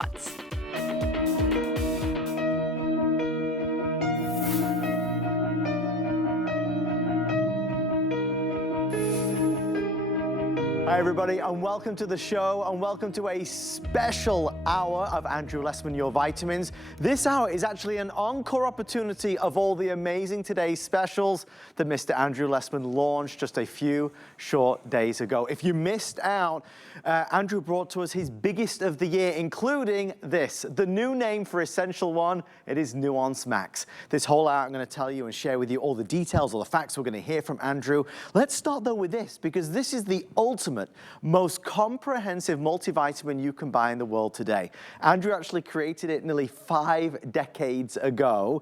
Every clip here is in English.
Hi everybody, and welcome to the show, and welcome to a special hour of Andrew Lessman, Your Vitamins. This hour is actually an encore opportunity of all the amazing today's specials that Mr. Andrew Lessman launched just a few short days ago. If you missed out, Andrew brought to us his biggest of the year, including this, the new name for Essential One. It is Nuance Max. This whole hour I'm going to tell you and share with you all the details, all the facts we're going to hear from Andrew. Let's start though with this, because this is the ultimate, most comprehensive multivitamin you can buy in the world today. Andrew actually created it nearly 5 decades ago.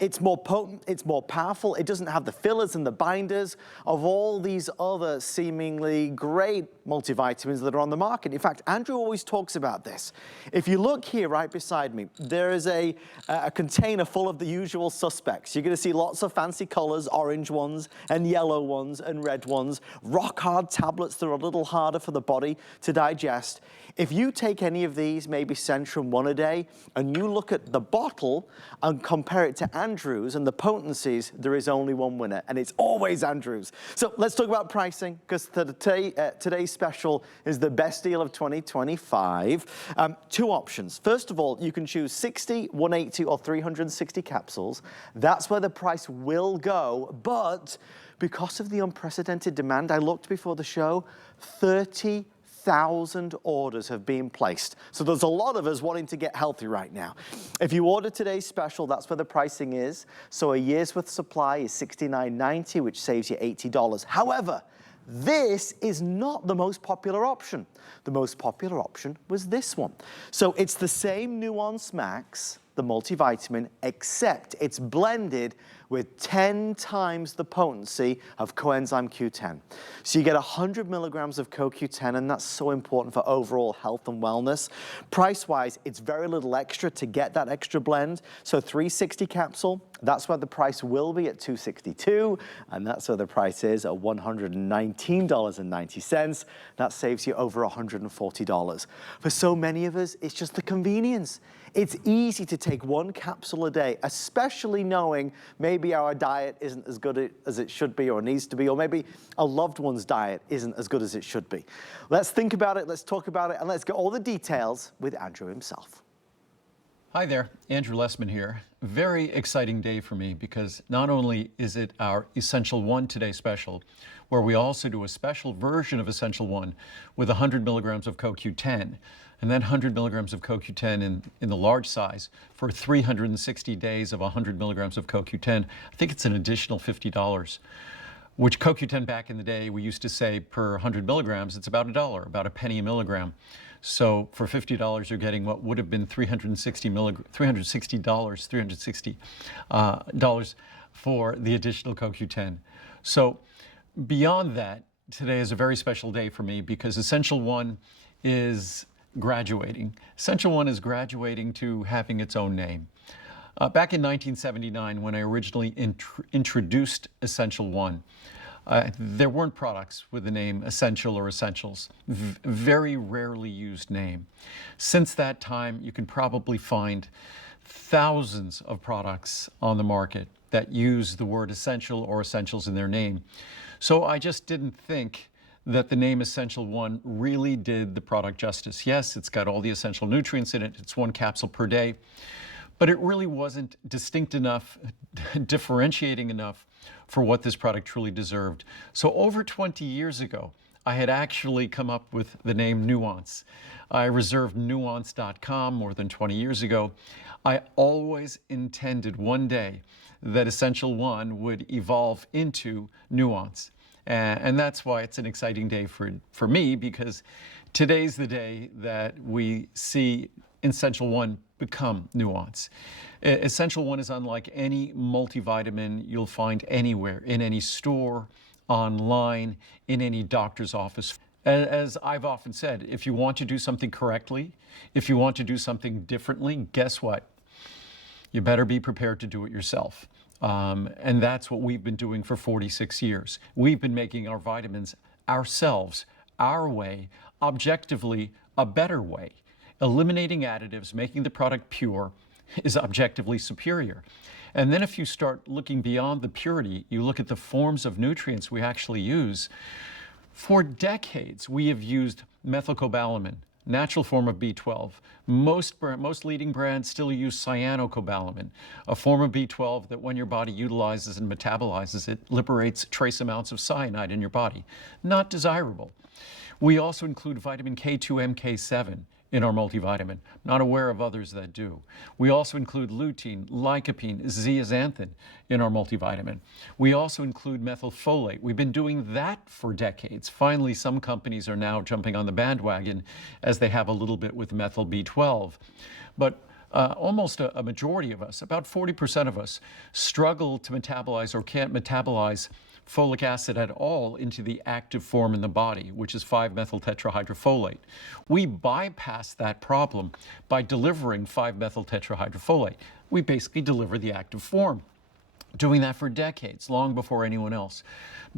It's more potent, it's more powerful, it doesn't have the fillers and the binders of all these other seemingly great multivitamins that are on the market. In fact, Andrew always talks about this. If you look here right beside me, there is a container full of the usual suspects. You're going to see lots of fancy colors, orange ones and yellow ones and red ones, rock hard tablets that are a little harder for the body to digest. If you take any of these, maybe Centrum one a day, and you look at the bottle and compare it to Andrew's and the potencies, there is only one winner, and it's always Andrew's. So let's talk about pricing, because today's special is the best deal of 2025. 2 options. First of all, you can choose 60, 180, or 360 capsules. That's where the price will go, but because of the unprecedented demand, I looked before the show, 30,000 orders have been placed. So there's a lot of us wanting to get healthy right now. If you order today's special, that's where the pricing is. So a year's worth of supply is $69.90, which saves you $80. However, this is not the most popular option. The most popular option was this one. So it's the same Nuance Max, the multivitamin, except it's blended with 10 times the potency of coenzyme Q10. So you get 100 milligrams of CoQ10, and that's so important for overall health and wellness. Price-wise, it's very little extra to get that extra blend. So 360 capsule, that's where the price will be at $262, and that's where the price is at $119.90. That saves you over $140. For so many of us, it's just the convenience. It's easy to take 1 capsule a day, especially knowing maybe our diet isn't as good as it should be or needs to be, or maybe a loved one's diet isn't as good as it should be. Let's think about it, let's talk about it, and let's get all the details with Andrew himself. Hi there, Andrew Lessman here. Very exciting day for me, because not only is it our Essential One Today special, where we also do a special version of Essential One with 100 milligrams of CoQ10, and then 100 milligrams of CoQ10 in the large size for 360 days of 100 milligrams of CoQ10. I think it's an additional $50, which CoQ10 back in the day, we used to say per 100 milligrams, it's about $1, about a penny a milligram. So for $50, you're getting what would have been $360 for the additional CoQ10. So beyond that, today is a very special day for me, because Essential One is graduating. Essential One is graduating to having its own name. Back in 1979, when I originally introduced Essential One, there weren't products with the name Essential or Essentials. Very rarely used name. Since that time, you can probably find thousands of products on the market that use the word Essential or Essentials in their name. So I just didn't think that the name Essential One really did the product justice. Yes, it's got all the essential nutrients in it. It's 1 capsule per day. But it really wasn't distinct enough, differentiating enough for what this product truly deserved. So over 20 years ago, I had actually come up with the name Nuance. I reserved nuance.com more than 20 years ago. I always intended one day that Essential One would evolve into Nuance. And that's why it's an exciting day for me, because today's the day that we see Essential One become Nuance. Essential One is unlike any multivitamin you'll find anywhere, in any store, online, in any doctor's office. As I've often said, if you want to do something correctly, if you want to do something differently, guess what? You better be prepared to do it yourself. And that's what we've been doing for 46 years. We've been making our vitamins ourselves, our way, objectively a better way. eliminating additives, making the product pure, is objectively superior. And then if you start looking beyond the purity, you look at the forms of nutrients we actually use. For decades, we have used methylcobalamin, natural form of B12. Most leading brands still use cyanocobalamin, a form of B12 that when your body utilizes and metabolizes it, liberates trace amounts of cyanide in your body. Not desirable. We also include vitamin K2, MK7 in our multivitamin. Not aware of others that do. We also include lutein, lycopene, zeaxanthin in our multivitamin. We also include methylfolate. We've been doing that for decades. Finally, some companies are now jumping on the bandwagon as they have a little bit with methyl B12. But almost a majority of us, about 40% of us, struggle to metabolize or can't metabolize folic acid at all into the active form in the body, which is 5-methyl tetrahydrofolate. We bypass that problem by delivering 5-methyl tetrahydrofolate. We basically deliver the active form. Doing that for decades, long before anyone else.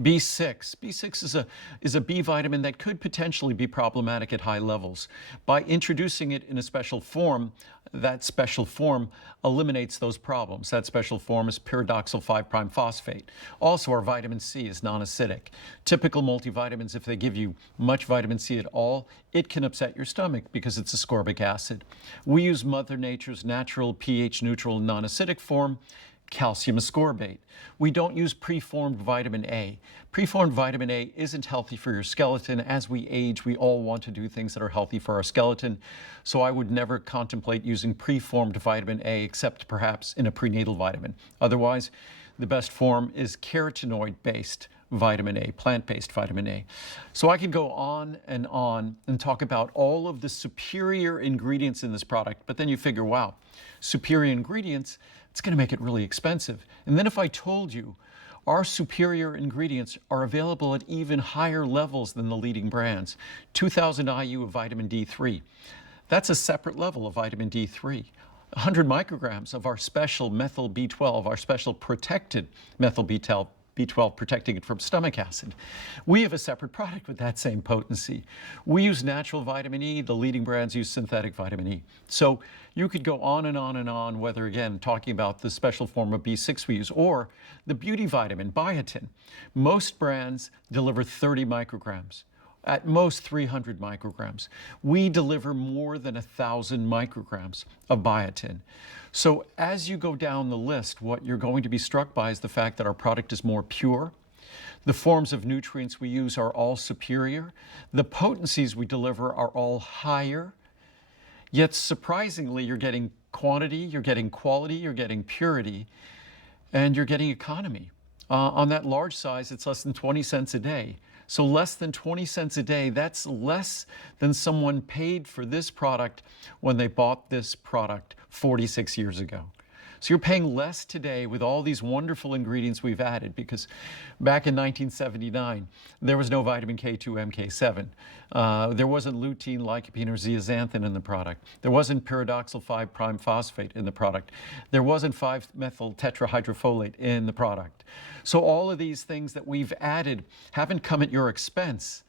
B6. B6 is a B vitamin that could potentially be problematic at high levels. By introducing it in a special form, that special form eliminates those problems. That special form is pyridoxal 5' phosphate. Also, our vitamin C is non-acidic. Typical multivitamins, if they give you much vitamin C at all, it can upset your stomach because it's ascorbic acid. We use Mother Nature's natural pH neutral non-acidic form, calcium ascorbate. We don't use preformed vitamin A. Preformed vitamin A isn't healthy for your skeleton. As we age, we all want to do things that are healthy for our skeleton. So I would never contemplate using preformed vitamin A except perhaps in a prenatal vitamin. Otherwise, the best form is carotenoid-based vitamin A, plant-based vitamin A. So I could go on and talk about all of the superior ingredients in this product, but then you figure, wow, superior ingredients, it's going to make it really expensive. And then if I told you our superior ingredients are available at even higher levels than the leading brands, 2,000 IU of vitamin D3, that's a separate level of vitamin D3. 100 micrograms of our special methyl B12, our special protected methyl B12, protecting it from stomach acid. We have a separate product with that same potency. We use natural vitamin E, the leading brands use synthetic vitamin E. So you could go on and on and on, whether again, talking about the special form of B6 we use, or the beauty vitamin, biotin. Most brands deliver 30 micrograms. At most 300 micrograms. We deliver more than 1,000 micrograms of biotin. So as you go down the list, what you're going to be struck by is the fact that our product is more pure. The forms of nutrients we use are all superior. The potencies we deliver are all higher. Yet surprisingly, you're getting quantity, you're getting quality, you're getting purity, and you're getting economy. On that large size, it's less than 20 cents a day. So less than 20 cents a day, that's less than someone paid for this product when they bought this product 46 years ago. So you're paying less today with all these wonderful ingredients we've added, because back in 1979, there was no vitamin K2, MK7. There wasn't lutein, lycopene, or zeaxanthin in the product. There wasn't pyridoxal 5' phosphate in the product. There wasn't 5-methyl tetrahydrofolate in the product. So all of these things that we've added haven't come at your expense.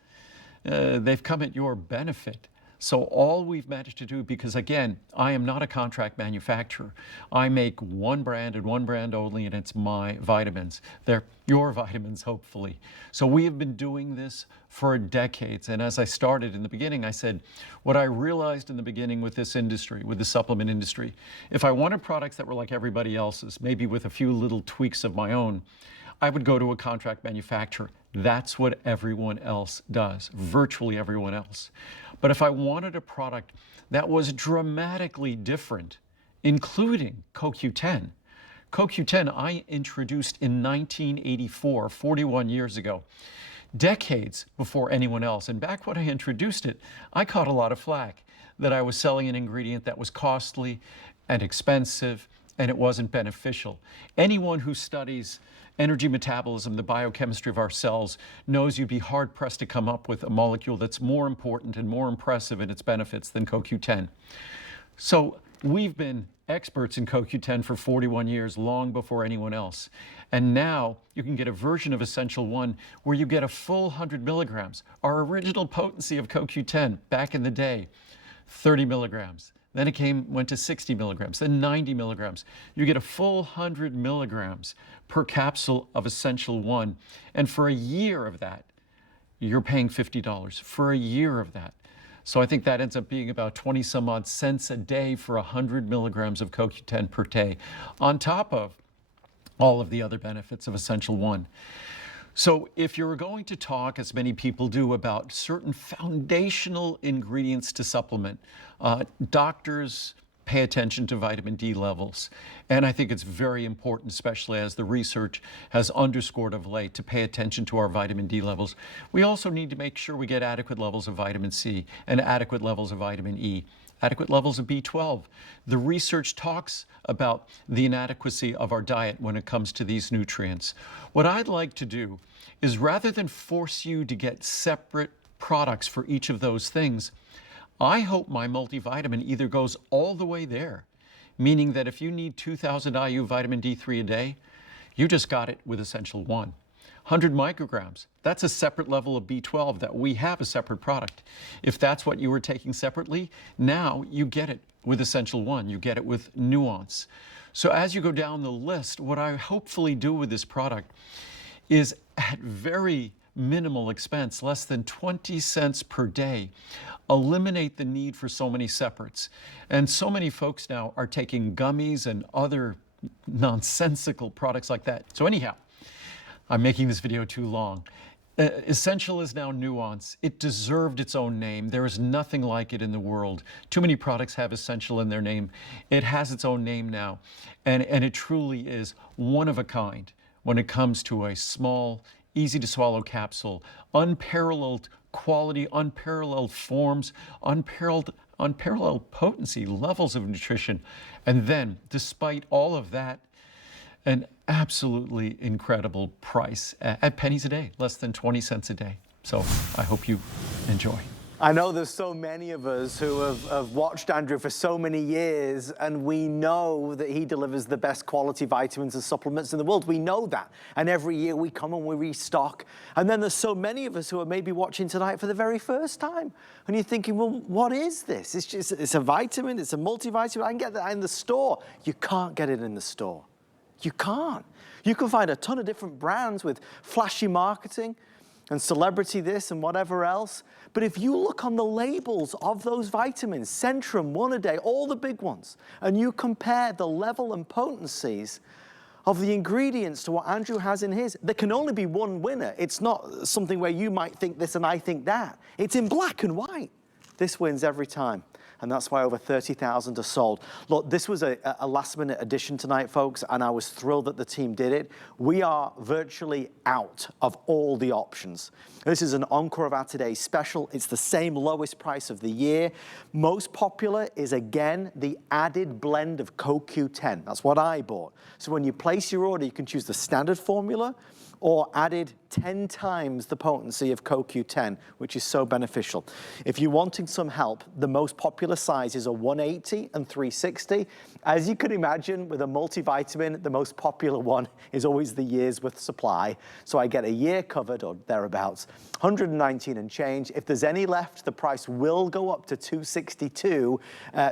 They've come at your benefit. So all we've managed to do, because again, I am not a contract manufacturer. I make one brand and one brand only, and it's my vitamins. They're your vitamins, hopefully. So we have been doing this for decades. And as I started in the beginning, I said, what I realized in the beginning with this industry, with the supplement industry, if I wanted products that were like everybody else's, maybe with a few little tweaks of my own, I would go to a contract manufacturer. That's what everyone else does, virtually everyone else. But if I wanted a product that was dramatically different, including CoQ10, CoQ10 I introduced in 1984, 41 years ago, decades before anyone else. And back when I introduced it, I caught a lot of flack that I was selling an ingredient that was costly and expensive, and it wasn't beneficial. Anyone who studies energy metabolism, the biochemistry of our cells, knows you'd be hard-pressed to come up with a molecule that's more important and more impressive in its benefits than CoQ10. So we've been experts in CoQ10 for 41 years, long before anyone else. And now you can get a version of Essential 1 where you get a full 100 milligrams, our original potency of CoQ10 back in the day. 30 milligrams. Then it went to 60 milligrams, then 90 milligrams. You get a full 100 milligrams per capsule of Essential One. And for a year of that, you're paying $50 for a year of that. So I think that ends up being about 20 some odd cents a day for 100 milligrams of CoQ10 per day, on top of all of the other benefits of Essential One. So if you're going to talk, as many people do, about certain foundational ingredients to supplement, doctors pay attention to vitamin D levels. And I think it's very important, especially as the research has underscored of late, to pay attention to our vitamin D levels. We also need to make sure we get adequate levels of vitamin C and adequate levels of vitamin E, adequate levels of B12. The research talks about the inadequacy of our diet when it comes to these nutrients. What I'd like to do is, rather than force you to get separate products for each of those things, I hope my multivitamin either goes all the way there, meaning that if you need 2,000 IU vitamin D3 a day, you just got it with Essential One. 100 micrograms, that's a separate level of B12 that we have a separate product. If that's what you were taking separately, now you get it with Essential One, you get it with Nuance. So as you go down the list, what I hopefully do with this product is, at very minimal expense, less than 20 cents per day, eliminate the need for so many separates. And so many folks now are taking gummies and other nonsensical products like that. So anyhow, I'm making this video too long. Essential is now Nuance. It deserved its own name. There is nothing like it in the world. Too many products have Essential in their name. It has its own name now. And it truly is one of a kind when it comes to a small, easy to swallow capsule, unparalleled quality, unparalleled forms, unparalleled potency, levels of nutrition. And then, despite all of that, an absolutely incredible price at pennies a day, less than 20 cents a day. So I hope you enjoy. I know there's so many of us who have watched Andrew for so many years, and we know that he delivers the best quality vitamins and supplements in the world. We know that. And every year we come and we restock. And then there's so many of us who are maybe watching tonight for the very first time. And you're thinking, well, what is this? It's a vitamin, it's a multivitamin. I can get that in the store. You can't get it in the store. You can't. You can find a ton of different brands with flashy marketing and celebrity this and whatever else. But if you look on the labels of those vitamins, Centrum, One A Day, all the big ones, and you compare the level and potencies of the ingredients to what Andrew has in his, there can only be one winner. It's not something where you might think this and I think that. It's in black and white. This wins every time. And that's why over 30,000 are sold. Look, this was a last-minute addition tonight, folks, and I was thrilled that the team did it. We are virtually out of all the options. This is an encore of our today's special. It's the same lowest price of the year. Most popular is, again, the added blend of CoQ10. That's what I bought. So when you place your order, you can choose the standard formula or added 10 times the potency of CoQ10, which is so beneficial. If you're wanting some help, the most popular sizes are 180 and 360. As you could imagine, with a multivitamin, the most popular one is always the year's worth supply. So I get a year covered or thereabouts, 119 and change. If there's any left, the price will go up to $262,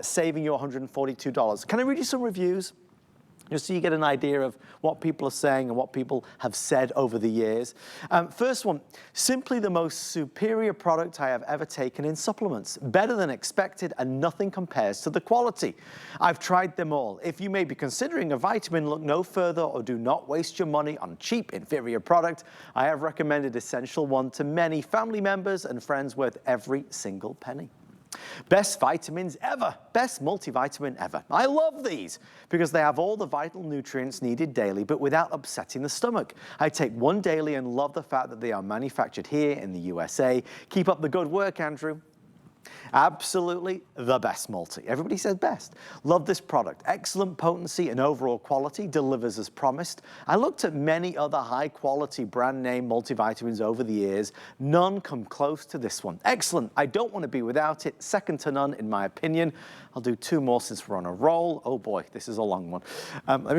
saving you $142. Can I read you some reviews? Just so you get an idea of what people are saying and what people have said over the years. First one, simply the most superior product I have ever taken in supplements. Better than expected, and nothing compares to the quality. I've tried them all. If you may be considering a vitamin, look no further or do not waste your money on cheap, inferior product. I have recommended Essential One to many family members and friends, worth every single penny. Best vitamins ever, best multivitamin ever. I love these because they have all the vital nutrients needed daily, but without upsetting the stomach. I take one daily and love the fact that they are manufactured here in the USA. Keep up the good work, Andrew. Absolutely the best multi. Everybody says best. Love this product. Excellent potency and overall quality, delivers as promised. I looked at many other high quality brand name multivitamins over the years. None come close to this one. Excellent. I don't want to be without it. Second to none in my opinion. I'll do 2 more since we're on a roll. Oh boy, this is a long one. Let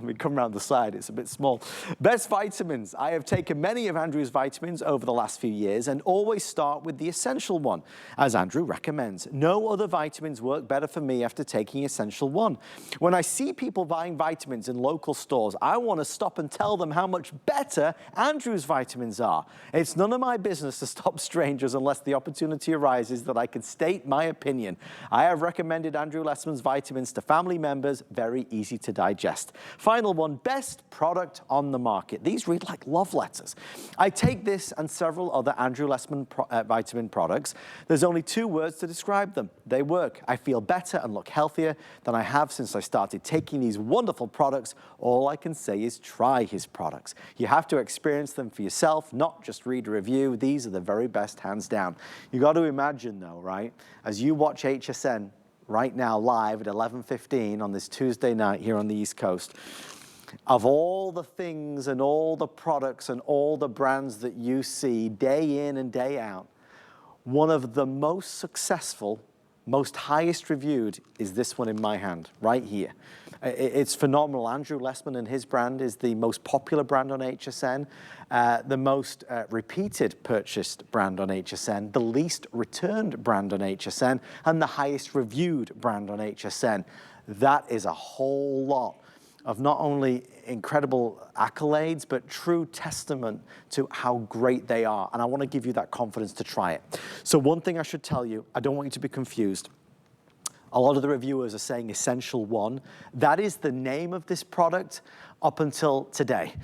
me come around the side, it's a bit small. Best vitamins. I have taken many of Andrew's vitamins over the last few years and always start with the Essential One, as Andrew recommends. No other vitamins work better for me after taking Essential One. When I see people buying vitamins in local stores, I want to stop and tell them how much better Andrew's vitamins are. It's none of my business to stop strangers unless the opportunity arises that I can state my opinion. I have recommended Andrew Lessman's vitamins to family members, very easy to digest. Final one, best product on the market. These read like love letters. I take this and several other Andrew Lessman vitamin products. There's only 2 words to describe them. They work. I feel better and look healthier than I have since I started taking these wonderful products. All I can say is try his products. You have to experience them for yourself, not just read a review. These are the very best, hands down. You got to imagine though, right? As you watch HSN right now live at 11:15 on this Tuesday night here on the East Coast, of all the things and all the products and all the brands that you see day in and day out, one of the most successful, most highest reviewed is this one in my hand, right here. It's phenomenal. Andrew Lessman and his brand is the most popular brand on HSN, the most repeated purchased brand on HSN, the least returned brand on HSN, and the highest reviewed brand on HSN. That is a whole lot of not only incredible accolades, but true testament to how great they are. And I want to give you that confidence to try it. So one thing I should tell you, I don't want you to be confused. A lot of the reviewers are saying Essential One. That is the name of this product up until today.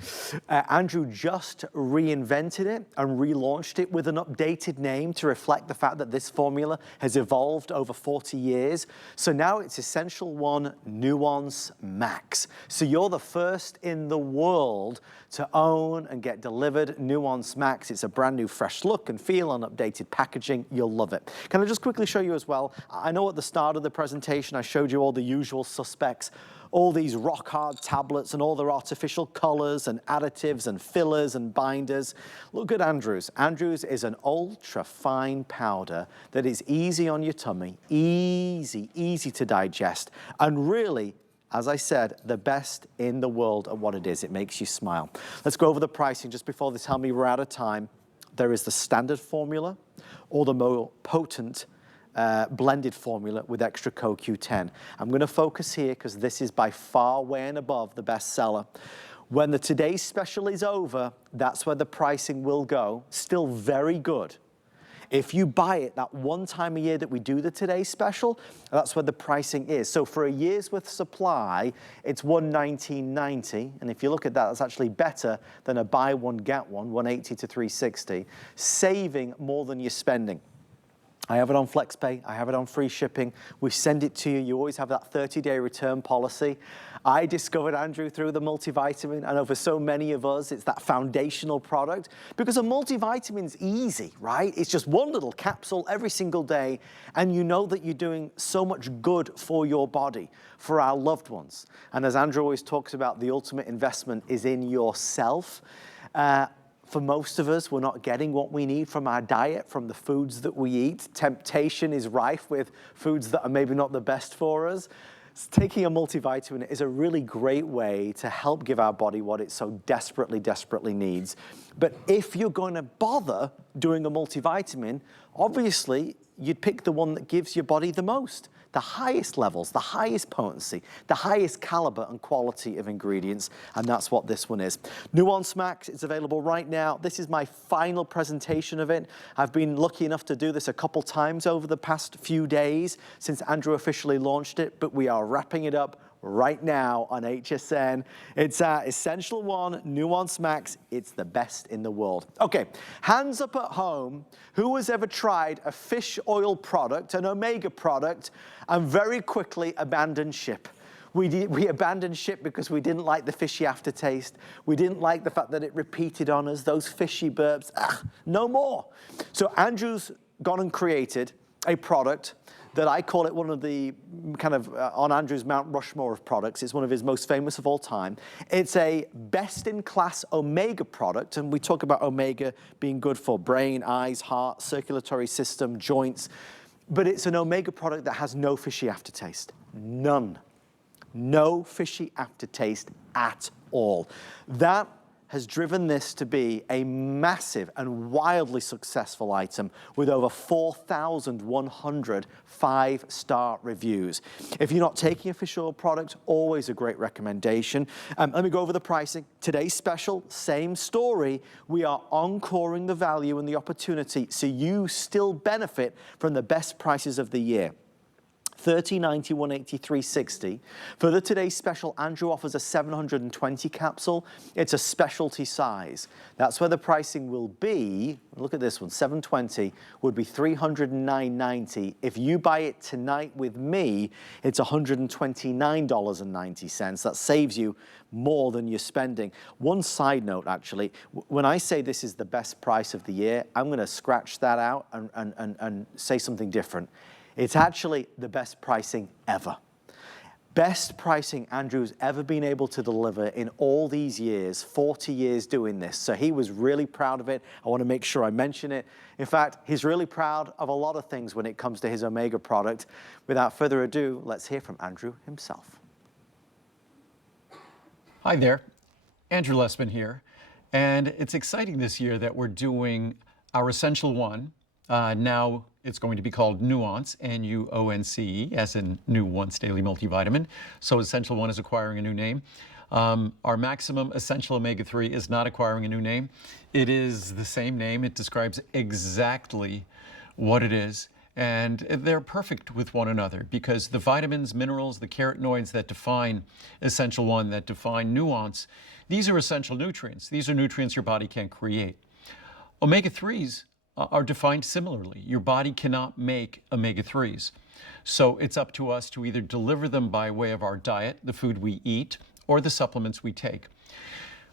Andrew just reinvented it and relaunched it with an updated name to reflect the fact that this formula has evolved over 40 years. So now it's Essential One Nuance Max. So you're the first in the world to own and get delivered Nuance Max. It's a brand new fresh look and feel and updated packaging. You'll love it. Can I just quickly show you as well? I know at the start of the presentation I showed you all the usual suspects, all these rock hard tablets and all their artificial colors and additives and fillers and binders. Look at Andrew's. Andrew's is an ultra fine powder that is easy on your tummy, easy to digest, and really, as I said, the best in the world at what it is. It makes you smile. Let's go over the pricing just before they tell me we're out of time. There is the standard formula or the more potent blended formula with extra CoQ10. I'm going to focus here because this is by far way and above the bestseller. When the today's special is over, that's where the pricing will go. Still very good. If you buy it that one time a year that we do the today's special, that's where the pricing is. So for a year's worth of supply, it's $119.90. And if you look at that, that's actually better than a buy one, get one, $180 to $360, saving more than you're spending. I have it on FlexPay, I have it on free shipping. We send it to you. You always have that 30-day return policy. I discovered Andrew through the multivitamin. I know for so many of us, it's that foundational product because a multivitamin's easy, right? It's just one little capsule every single day, and you know that you're doing so much good for your body, for our loved ones. And as Andrew always talks about, the ultimate investment is in yourself. For most of us, we're not getting what we need from our diet, from the foods that we eat. Temptation is rife with foods that are maybe not the best for us. Taking a multivitamin is a really great way to help give our body what it so desperately needs. But if you're going to bother doing a multivitamin, obviously you'd pick the one that gives your body the most, the highest levels, the highest potency, the highest caliber and quality of ingredients, and that's what this one is. Nuance Max is available right now. This is my final presentation of it. I've been lucky enough to do this a couple times over the past few days since Andrew officially launched it, but we are wrapping it up right now on HSN. It's our Essential One Nuance Max. It's the best in the world. Okay, hands up at home. Who has ever tried a fish oil product, an omega product, and very quickly abandoned ship? We abandoned ship because we didn't like the fishy aftertaste. We didn't like the fact that it repeated on us, those fishy burps. No more. So Andrew's gone and created a product that I call it one of the kind of on Andrew's Mount Rushmore of products. It's one of his most famous of all time. It's a best-in-class omega product, and we talk about omega being good for brain, eyes, heart, circulatory system, joints. but it's an omega product that has no fishy aftertaste. None. No fishy aftertaste at all. That has driven this to be a massive and wildly successful item with over 4,100 5-star reviews. If you're not taking a fish oil product, always a great recommendation. Let me go over the pricing. Today's special, same story. We are encoring the value and the opportunity so you still benefit from the best prices of the year. $30.90, $183, $60. For the today's special, Andrew offers a 720 capsule. It's a specialty size. That's where the pricing will be. Look at this one, 720 would be $309.90. If you buy it tonight with me, it's $129.90. That saves you more than you're spending. One side note, actually, when I say this is the best price of the year, I'm going to scratch that out and say something different. It's actually the best pricing ever. Best pricing Andrew's ever been able to deliver in all these years, 40 years doing this. So he was really proud of it. I want to make sure I mention it. In fact, he's really proud of a lot of things when it comes to his omega product. Without further ado, let's hear from Andrew himself. Hi there, Andrew Lessman here. And it's exciting this year that we're doing our Essential One. Now it's going to be called Nuance, N-U-O-N-C-E, as in New Once Daily Multivitamin. So Essential One is acquiring a new name. Our Maximum Essential Omega-3 is not acquiring a new name. It is the same name. It describes exactly what it is. And they're perfect with one another because the vitamins, minerals, the carotenoids that define Essential One, that define Nuance, these are essential nutrients. These are nutrients your body can't create. Omega-3s are defined similarly. Your body cannot make omega-3s. So it's up to us to either deliver them by way of our diet, the food we eat, or the supplements we take.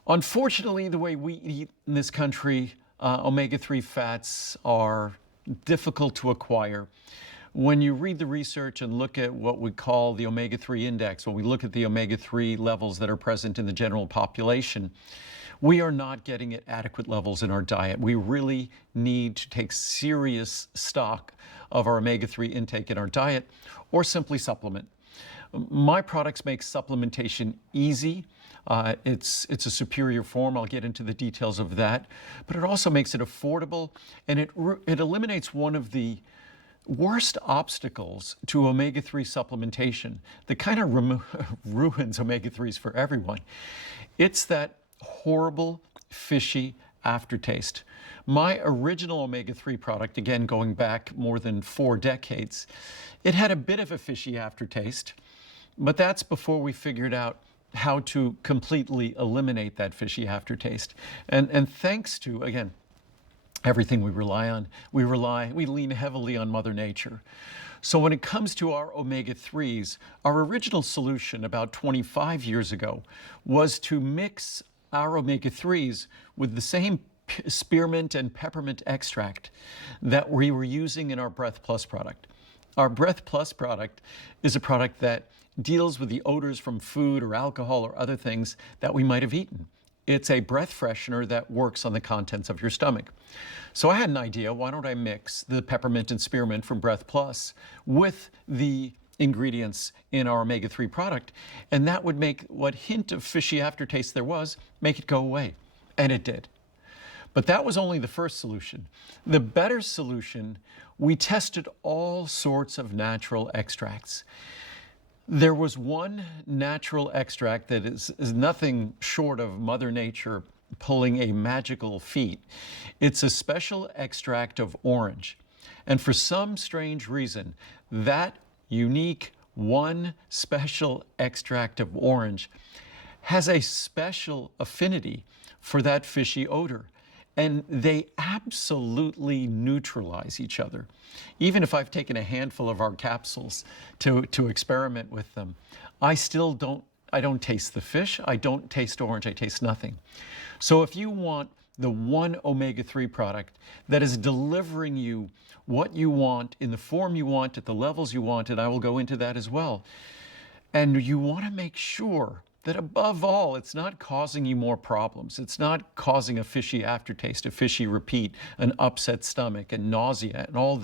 Unfortunately, the way we eat in this country, omega-3 fats are difficult to acquire. When you read the research and look at what we call the omega-3 index, when we look at the omega-3 levels that are present in the general population, we are not getting at adequate levels in our diet. We really need to take serious stock of our omega-3 intake in our diet or simply supplement. My products make supplementation easy. It's a superior form. I'll get into the details of that. But it also makes it affordable, and it eliminates one of the worst obstacles to omega-3 supplementation that kind of ruins omega-3s for everyone. It's that horrible, fishy aftertaste. My original omega-3 product, again going back more than 4 decades, it had a bit of a fishy aftertaste, but that's before we figured out how to completely eliminate that fishy aftertaste. And thanks to, again, everything we rely on, we lean heavily on Mother Nature. So when it comes to our omega-3s, our original solution about 25 years ago was to mix our omega-3s with the same spearmint and peppermint extract that we were using in our Breath Plus product. Our Breath Plus product is a product that deals with the odors from food or alcohol or other things that we might have eaten. It's a breath freshener that works on the contents of your stomach. So I had an idea, why don't I mix the peppermint and spearmint from Breath Plus with the ingredients in our omega-3 product, and that would make what hint of fishy aftertaste there was, make it go away. And it did. But that was only the first solution. The better solution, we tested all sorts of natural extracts. There was one natural extract that is nothing short of Mother Nature pulling a magical feat. It's a special extract of orange. And for some strange reason, that unique one special extract of orange has a special affinity for that fishy odor. And they absolutely neutralize each other. Even if I've taken a handful of our capsules to experiment with them, I don't taste the fish, I don't taste orange, I taste nothing. So if you want the one omega-3 product that is delivering you what you want in the form you want at the levels you want, and I will go into that as well, and you want to make sure that above all, it's not causing you more problems. It's not causing a fishy aftertaste, a fishy repeat, an upset stomach, and nausea, and all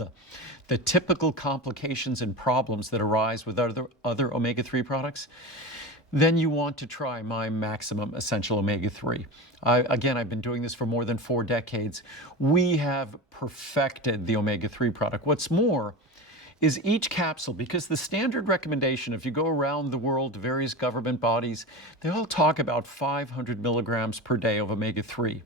the typical complications and problems that arise with other omega-3 products, then you want to try my Maximum Essential Omega-3. Again, I've been doing this for more than 4 decades. We have perfected the omega-3 product. What's more is each capsule, because the standard recommendation, if you go around the world to various government bodies, they all talk about 500 milligrams per day of omega-3.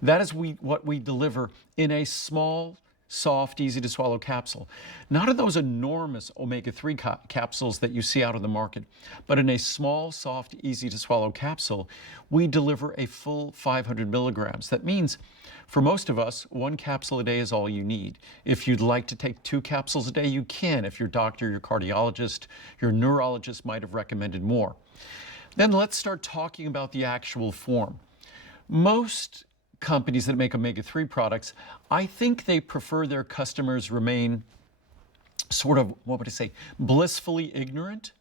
That is what we deliver in a small, soft, easy to swallow capsule. Not in those enormous omega-3 capsules that you see out on the market, but in a small, soft, easy to swallow capsule, we deliver a full 500 milligrams. That means for most of us, 1 capsule a day is all you need. If you'd like to take 2 capsules a day, you can. If your doctor, your cardiologist, your neurologist might have recommended more. Then let's start talking about the actual form. Most companies that make omega-3 products, I think they prefer their customers remain sort of, what would I say, blissfully ignorant.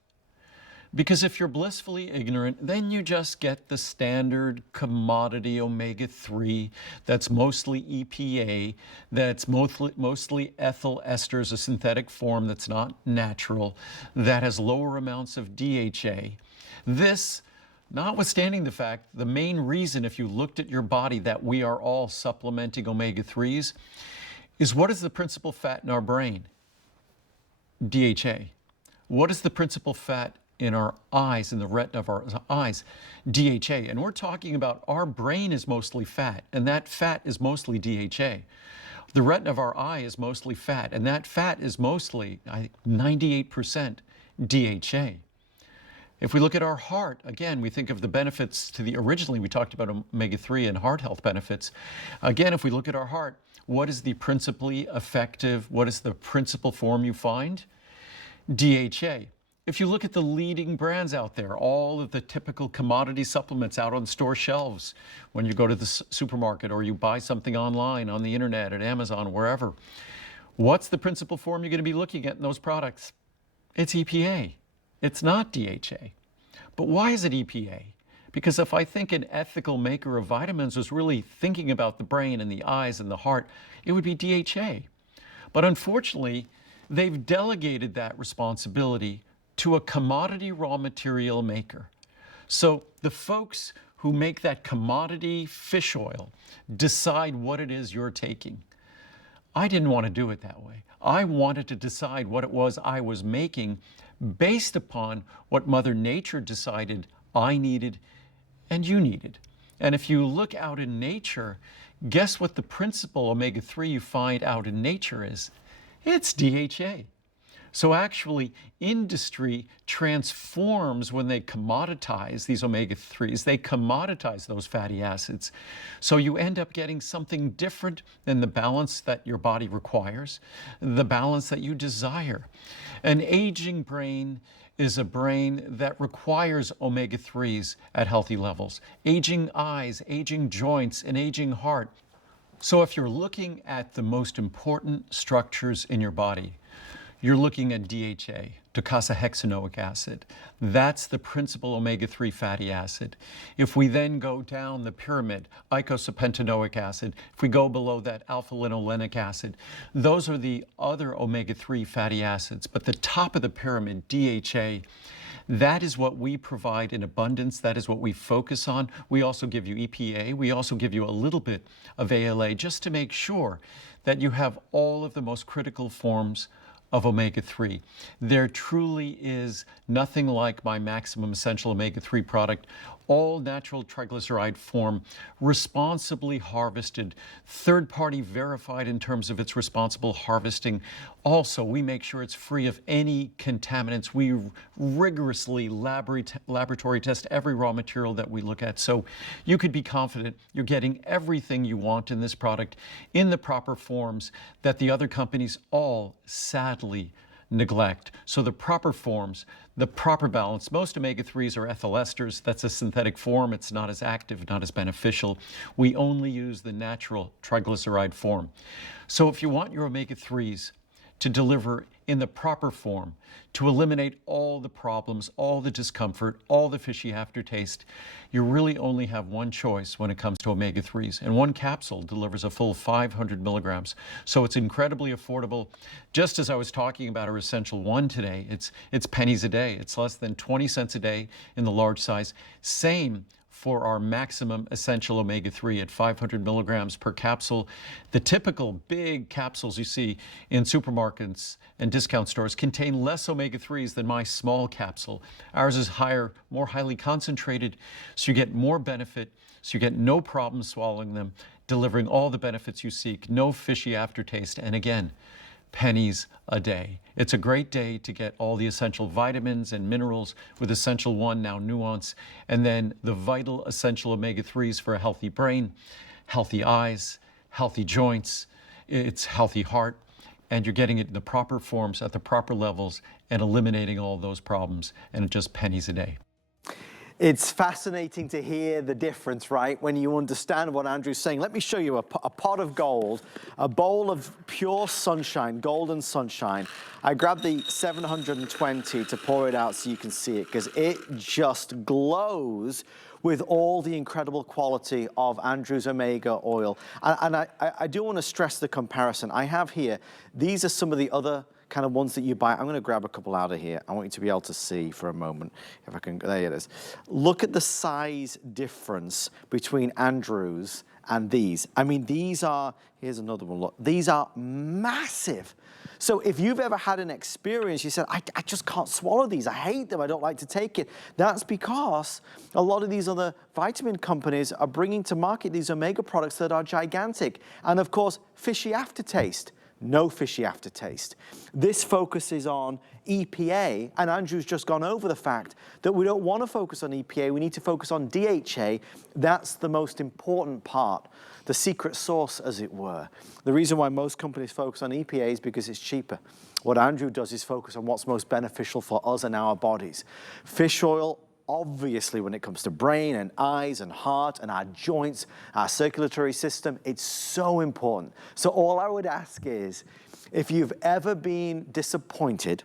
Because if you're blissfully ignorant, then you just get the standard commodity omega-3 that's mostly EPA, that's mostly ethyl esters, a synthetic form that's not natural, that has lower amounts of DHA. This, notwithstanding the fact, the main reason, if you looked at your body, that we are all supplementing omega-3s, is what is the principal fat in our brain? DHA. What is the principal fat in our eyes, in the retina of our eyes? DHA. And we're talking about our brain is mostly fat, and that fat is mostly DHA. The retina of our eye is mostly fat, and that fat is mostly 98% DHA. If we look at our heart, again, we think of the benefits to originally we talked about omega-3 and heart health benefits. Again, if we look at our heart, what is the principally effective, what is the principal form you find? DHA. If you look at the leading brands out there, all of the typical commodity supplements out on store shelves, when you go to the supermarket or you buy something online on the internet, at Amazon, wherever, what's the principal form you're going to be looking at in those products? It's EPA. It's not DHA. But why is it EPA? Because if I think an ethical maker of vitamins was really thinking about the brain and the eyes and the heart, it would be DHA. But unfortunately, they've delegated that responsibility to a commodity raw material maker. So the folks who make that commodity fish oil decide what it is you're taking. I didn't want to do it that way. I wanted to decide what it was I was making based upon what Mother Nature decided I needed and you needed. And if you look out in nature, guess what the principal omega-3 you find out in nature is? It's DHA. So actually, industry transforms when they commoditize these omega-3s. They commoditize those fatty acids. So you end up getting something different than the balance that your body requires, the balance that you desire. An aging brain is a brain that requires omega-3s at healthy levels. Aging eyes, aging joints, and aging heart. So if you're looking at the most important structures in your body, you're looking at DHA, docosahexaenoic acid. That's the principal omega-3 fatty acid. If we then go down the pyramid, eicosapentaenoic acid, if we go below that, alpha-linolenic acid, those are the other omega-3 fatty acids. But the top of the pyramid, DHA, that is what we provide in abundance. That is what we focus on. We also give you EPA. We also give you a little bit of ALA just to make sure that you have all of the most critical forms of omega-3. There truly is nothing like my Maximum Essential Omega-3 product, all natural triglyceride form, responsibly harvested, third-party verified in terms of its responsible harvesting. Also, we make sure it's free of any contaminants. We rigorously laboratory test every raw material that we look at. So you could be confident you're getting everything you want in this product in the proper forms that the other companies all sadly neglect. So the proper forms, the proper balance. Most omega-3s are ethyl esters. That's a synthetic form. It's not as active, not as beneficial. We only use the natural triglyceride form. So if you want your omega-3s to deliver in the proper form to eliminate all the problems, all the discomfort, all the fishy aftertaste, you really only have one choice when it comes to omega-3s. And one capsule delivers a full 500 milligrams. So it's incredibly affordable. Just as I was talking about our Essential One today, it's pennies a day. It's less than 20 cents a day in the large size. Same for our maximum essential omega-3 at 500 milligrams per capsule. The typical big capsules you see in supermarkets and discount stores contain less omega-3s than my small capsule. Ours is higher, more highly concentrated, so you get more benefit, so you get no problem swallowing them, delivering all the benefits you seek, no fishy aftertaste, and again, pennies a day. It's a great day to get all the essential vitamins and minerals with Essential One, now Nuance, and then the vital essential omega-3s for a healthy brain, healthy eyes, healthy joints, it's healthy heart, and you're getting it in the proper forms at the proper levels and eliminating all those problems, and just pennies a day. It's fascinating to hear the difference, right, when you understand what Andrew's saying. Let me show you a pot of gold, a bowl of pure sunshine, golden sunshine. I grabbed the 720 to pour it out so you can see it, because it just glows with all the incredible quality of Andrew's Omega oil. And I do want to stress the comparison. I have here, these are some of the other kind of ones that you buy. I'm going to grab a couple out of here. I want you to be able to see for a moment. If I can, there it is. Look at the size difference between Andrew's and these. I mean, these are, here's another one, look. These are massive. So if you've ever had an experience, you said, I just can't swallow these. I hate them. I don't like to take it. That's because a lot of these other vitamin companies are bringing to market these omega products that are gigantic. And of course, fishy aftertaste. No fishy aftertaste. This focuses on EPA, and Andrew's just gone over the fact that we don't want to focus on EPA, we need to focus on DHA. That's the most important part, the secret sauce, as it were. The reason why most companies focus on EPA is because it's cheaper. What Andrew does is focus on what's most beneficial for us and our bodies. Fish oil, obviously, when it comes to brain and eyes and heart and our joints, our circulatory system, it's so important. So all I would ask is, if you've ever been disappointed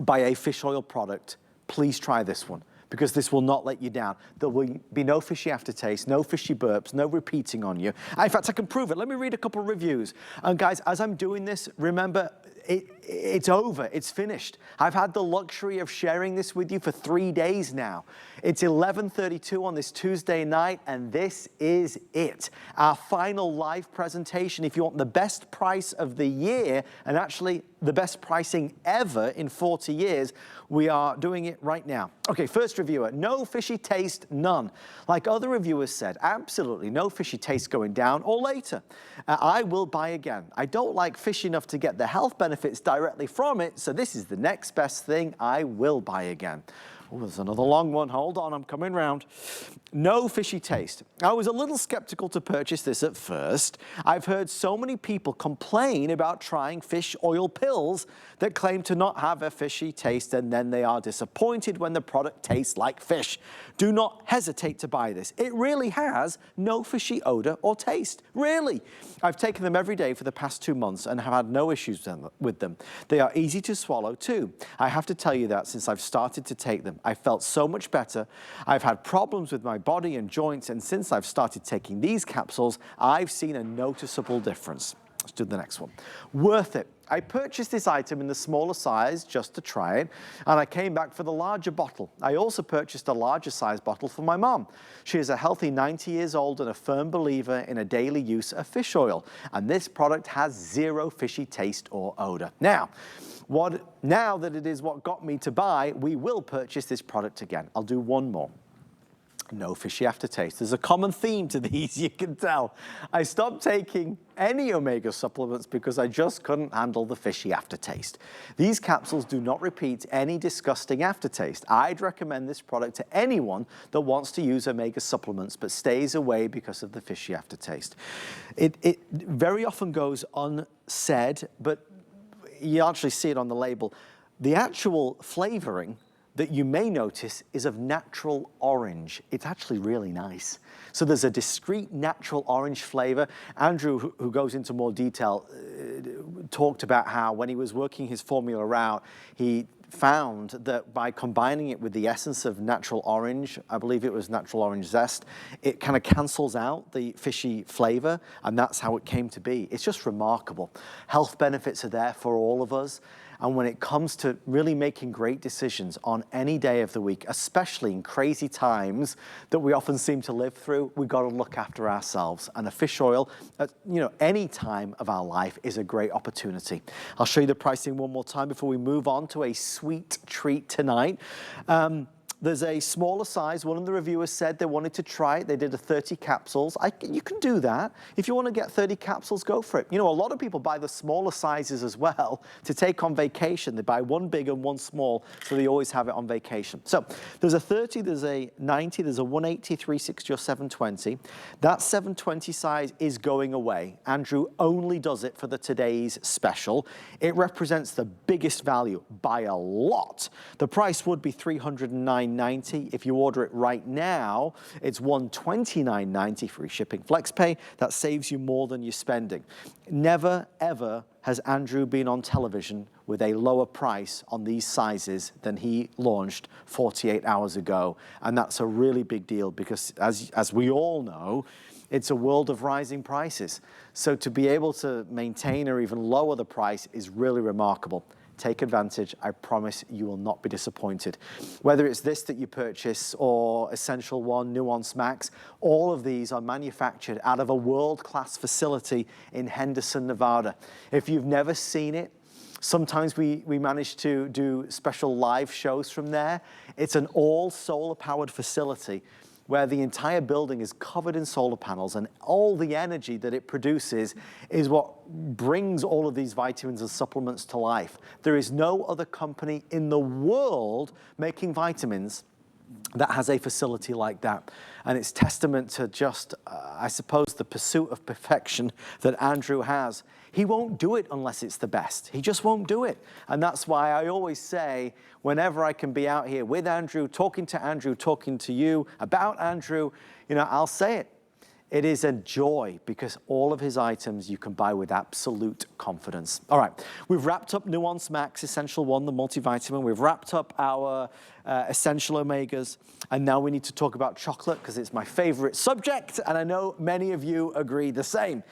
by a fish oil product, please try this one, because this will not let you down. There will be no fishy aftertaste, no fishy burps, no repeating on you. In fact, I can prove it. Let me read a couple of reviews. And guys, as I'm doing this, remember, it's over, it's finished. I've had the luxury of sharing this with you for 3 days now. It's 11:32 on this Tuesday night, and this is it. Our final live presentation. If you want the best price of the year, and actually the best pricing ever in 40 years, we are doing it right now. Okay, first reviewer, no fishy taste, none. Like other reviewers said, absolutely no fishy taste going down or later. I will buy again. I don't like fish enough to get the health benefits directly from it, so this is the next best thing. I will buy again. Oh, there's another long one. Hold on, I'm coming round. No fishy taste. I was a little skeptical to purchase this at first. I've heard so many people complain about trying fish oil pills that claim to not have a fishy taste, and then they are disappointed when the product tastes like fish. Do not hesitate to buy this. It really has no fishy odor or taste. Really. I've taken them every day for the past 2 months and have had no issues with them. They are easy to swallow too. I have to tell you that since I've started to take them, I felt so much better. I've had problems with my body and joints, and since I've started taking these capsules, I've seen a noticeable difference. Let's do the next one. Worth it. I purchased this item in the smaller size just to try it, and I came back for the larger bottle. I also purchased a larger size bottle for my mom. She is a healthy 90 years old and a firm believer in a daily use of fish oil, and this product has zero fishy taste or odor. Now that it is what got me to buy, we will purchase this product again. I'll do one more. No fishy aftertaste. There's a common theme to these, you can tell. I stopped taking any omega supplements because I just couldn't handle the fishy aftertaste. These capsules do not repeat any disgusting aftertaste. I'd recommend this product to anyone that wants to use omega supplements but stays away because of the fishy aftertaste. It very often goes unsaid, but you actually see it on the label. The actual flavoring that you may notice is of natural orange. It's actually really nice. So there's a discreet natural orange flavor. Andrew, who goes into more detail, talked about how when he was working his formula out, he found that by combining it with the essence of natural orange, I believe it was natural orange zest, it kind of cancels out the fishy flavor, and that's how it came to be. It's just remarkable. Health benefits are there for all of us. And when it comes to really making great decisions on any day of the week, especially in crazy times that we often seem to live through, we've got to look after ourselves. And a fish oil at any time of our life is a great opportunity. I'll show you the pricing one more time before we move on to a sweet treat tonight. There's a smaller size. One of the reviewers said they wanted to try it. They did a 30 capsules. You can do that. If you want to get 30 capsules, go for it. A lot of people buy the smaller sizes as well to take on vacation. They buy one big and one small, so they always have it on vacation. So there's a 30, there's a 90, there's a 180, 360, or 720. That 720 size is going away. Andrew only does it for the today's special. It represents the biggest value by a lot. The price would be $309.90. If you order it right now, it's $129.90 free shipping FlexPay. That saves you more than you're spending. Never, ever has Andrew been on television with a lower price on these sizes than he launched 48 hours ago. And that's a really big deal because, as we all know, it's a world of rising prices. So to be able to maintain or even lower the price is really remarkable. Take advantage. I promise you will not be disappointed. Whether it's this that you purchase or Essential One, Nuance Max, all of these are manufactured out of a world-class facility in Henderson, Nevada. If you've never seen it, sometimes we manage to do special live shows from there. It's an all solar-powered facility where the entire building is covered in solar panels, and all the energy that it produces is what brings all of these vitamins and supplements to life. There is no other company in the world making vitamins that has a facility like that. And it's testament to just, I suppose, the pursuit of perfection that Andrew has. He won't do it unless it's the best. He just won't do it. And that's why I always say, whenever I can be out here with Andrew, talking to you about Andrew, I'll say it. It is a joy because all of his items you can buy with absolute confidence. All right, we've wrapped up Nuance Max, Essential One, the multivitamin. We've wrapped up our Essential Omegas. And now we need to talk about chocolate because it's my favorite subject. And I know many of you agree the same.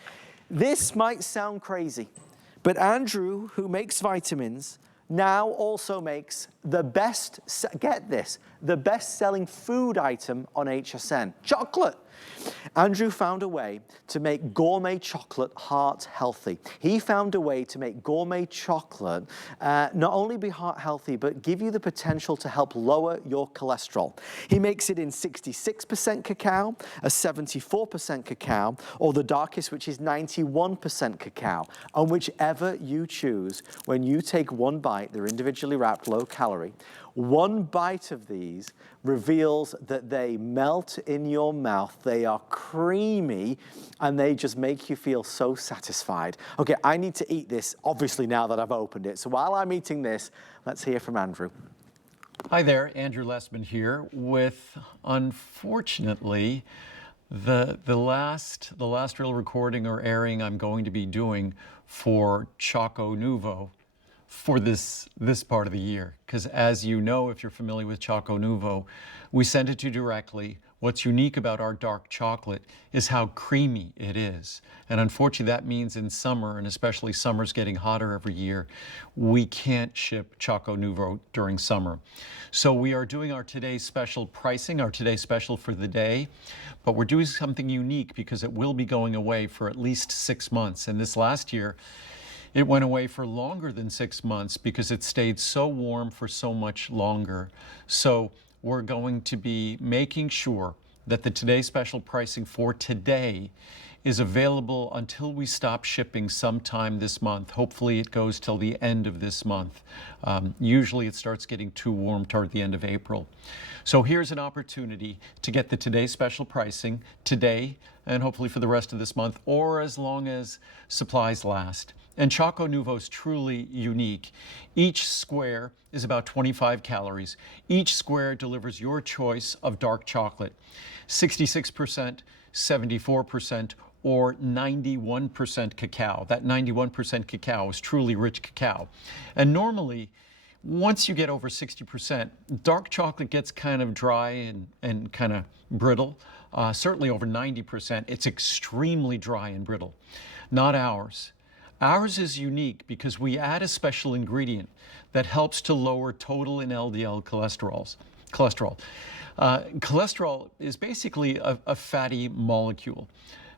This might sound crazy, but Andrew, who makes vitamins, now also makes the best, get this, the best-selling food item on HSN, chocolate. Andrew found a way to make gourmet chocolate heart healthy. He found a way to make gourmet chocolate not only be heart healthy, but give you the potential to help lower your cholesterol. He makes it in 66% cacao, a 74% cacao, or the darkest, which is 91% cacao. And whichever you choose, when you take one bite, they're individually wrapped, low calorie. One bite of these reveals that they melt in your mouth. They are creamy and they just make you feel so satisfied. Okay, I need to eat this, obviously, now that I've opened it. So while I'm eating this, let's hear from Andrew. Hi there, Andrew Lessman here with, unfortunately, the last real recording or airing I'm going to be doing for Choco Nuvo for this part of the year. Because as you know, if you're familiar with Choco Nuvo, we send it to you directly. What's unique about our dark chocolate is how creamy it is. And unfortunately, that means in summer, and especially summer's getting hotter every year, we can't ship Choco Nuvo during summer. So we are doing our today's special pricing, our today's special for the day, but we're doing something unique because it will be going away for at least 6 months. And this last year, it went away for longer than 6 months because it stayed so warm for so much longer. So we're going to be making sure that the Today Special pricing for today is available until we stop shipping sometime this month. Hopefully it goes till the end of this month. Usually it starts getting too warm toward the end of April. So here's an opportunity to get the Today Special pricing today and hopefully for the rest of this month, or as long as supplies last. And Choco Nouveau is truly unique. Each square is about 25 calories. Each square delivers your choice of dark chocolate, 66%, 74%, or 91% cacao. That 91% cacao is truly rich cacao. And normally, once you get over 60%, dark chocolate gets kind of dry and kind of brittle. Certainly over 90%, it's extremely dry and brittle. Not ours. Ours is unique because we add a special ingredient that helps to lower total and LDL cholesterol. Cholesterol is basically a fatty molecule.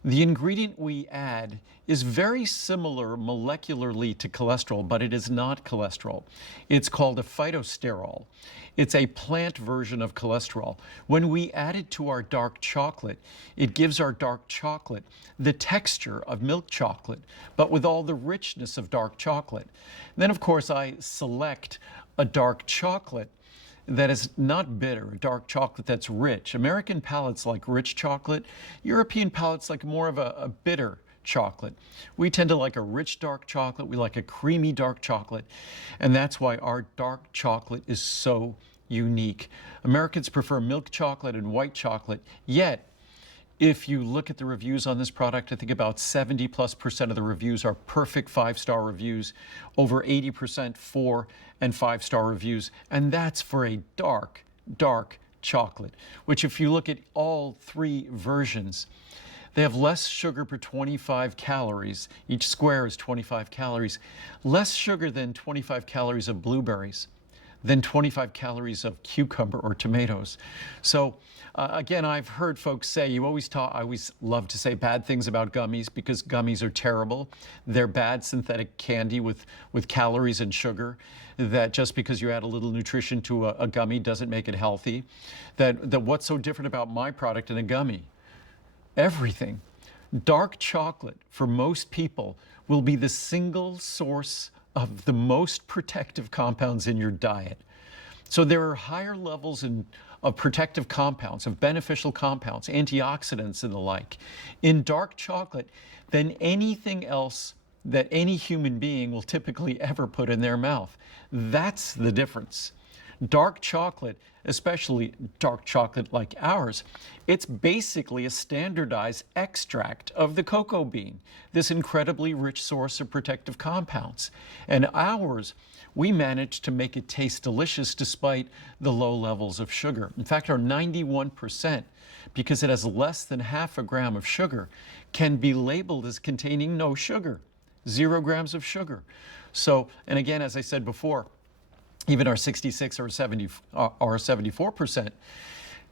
The ingredient we add is very similar molecularly to cholesterol, but it is not cholesterol. It's called a phytosterol. It's a plant version of cholesterol. When we add it to our dark chocolate, it gives our dark chocolate the texture of milk chocolate, but with all the richness of dark chocolate. Then, of course, I select a dark chocolate that is not bitter, a dark chocolate that's rich. American palates like rich chocolate. European palates like more of a bitter chocolate. We tend to like a rich dark chocolate. We like a creamy dark chocolate. And that's why our dark chocolate is so unique. Americans prefer milk chocolate and white chocolate, yet if you look at the reviews on this product, I think about 70+% of the reviews are perfect 5-star reviews, over 80% 4 and 5-star reviews, and that's for a dark, dark chocolate, which if you look at all three versions, they have less sugar per 25 calories. Each square is 25 calories, less sugar than 25 calories of blueberries, than 25 calories of cucumber or tomatoes. So again, I've heard folks say, I always love to say bad things about gummies because gummies are terrible. They're bad synthetic candy with calories and sugar, that just because you add a little nutrition to a gummy doesn't make it healthy. That what's so different about my product and a gummy? Everything. Dark chocolate, for most people, will be the single source of the most protective compounds in your diet. So there are higher levels of protective compounds, of beneficial compounds, antioxidants and the like, in dark chocolate than anything else that any human being will typically ever put in their mouth. That's the difference. Dark chocolate, especially dark chocolate like ours, it's basically a standardized extract of the cocoa bean, this incredibly rich source of protective compounds. And ours, we managed to make it taste delicious despite the low levels of sugar. In fact, our 91%, because it has less than half a gram of sugar, can be labeled as containing no sugar, 0 grams of sugar. So, and again, as I said before, even our 66 or 74%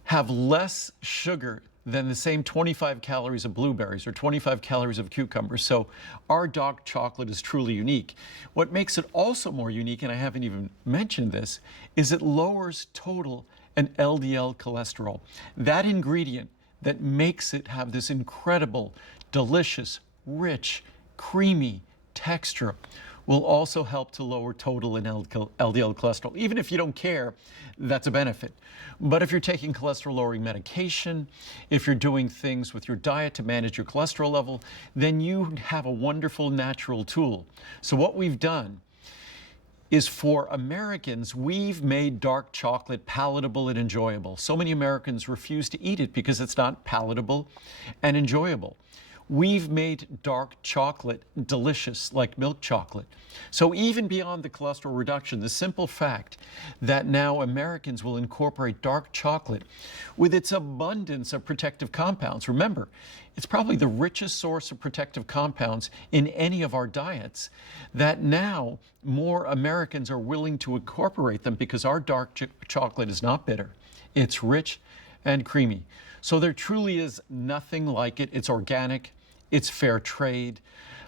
have less sugar than the same 25 calories of blueberries or 25 calories of cucumbers. So our dark chocolate is truly unique. What makes it also more unique, and I haven't even mentioned this, is it lowers total and LDL cholesterol. That ingredient that makes it have this incredible, delicious, rich, creamy texture will also help to lower total and LDL cholesterol. Even if you don't care, that's a benefit. But if you're taking cholesterol-lowering medication, if you're doing things with your diet to manage your cholesterol level, then you have a wonderful natural tool. So what we've done is, for Americans, we've made dark chocolate palatable and enjoyable. So many Americans refuse to eat it because it's not palatable and enjoyable. We've made dark chocolate delicious like milk chocolate. So even beyond the cholesterol reduction, the simple fact that now Americans will incorporate dark chocolate with its abundance of protective compounds. Remember, it's probably the richest source of protective compounds in any of our diets, that now more Americans are willing to incorporate them because our dark chocolate is not bitter. It's rich and creamy. So there truly is nothing like it. It's organic. It's fair trade.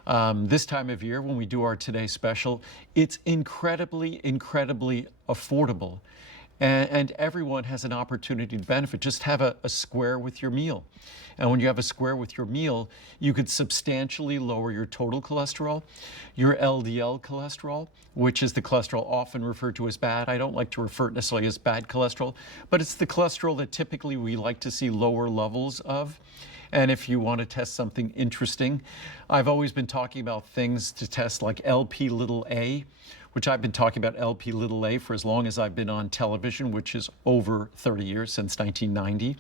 This time of year, when we do our Today Special, it's incredibly, incredibly affordable. And everyone has an opportunity to benefit. Just have a square with your meal. And when you have a square with your meal, you could substantially lower your total cholesterol, your LDL cholesterol, which is the cholesterol often referred to as bad. I don't like to refer it necessarily as bad cholesterol, but it's the cholesterol that typically we like to see lower levels of. And if you want to test something interesting, I've always been talking about things to test like LP(a), which I've been talking about LP(a) for as long as I've been on television, which is over 30 years, since 1990.